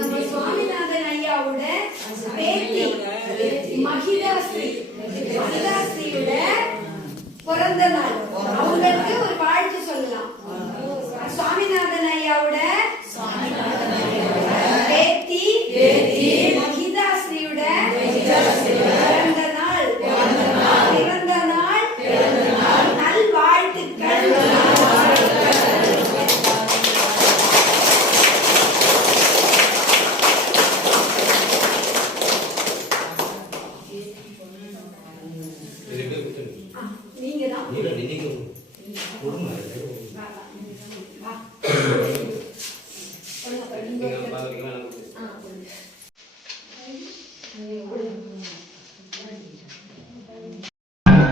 நம்ம சுவாமிநாதன் ஐயாவோட பேத்தி மகிதாஸ்ரீயோட பிறந்த நாள். அவங்களுக்கு ஒரு வாழ்த்து சொல்லலாம். சுவாமிநாதன் ஐயாவோட பேத்தி மகிதாஸ்ரீயோட பிறந்த நாள் நல்வாழ்த்துக்கள்.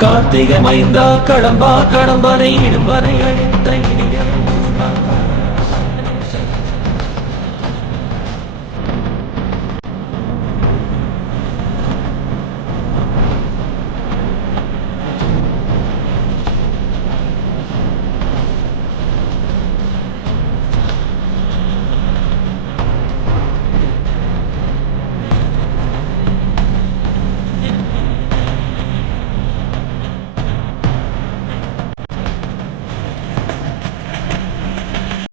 கார்த்திகை மைந்தா கடம்பா கடம்பனை இடும்பனைகள்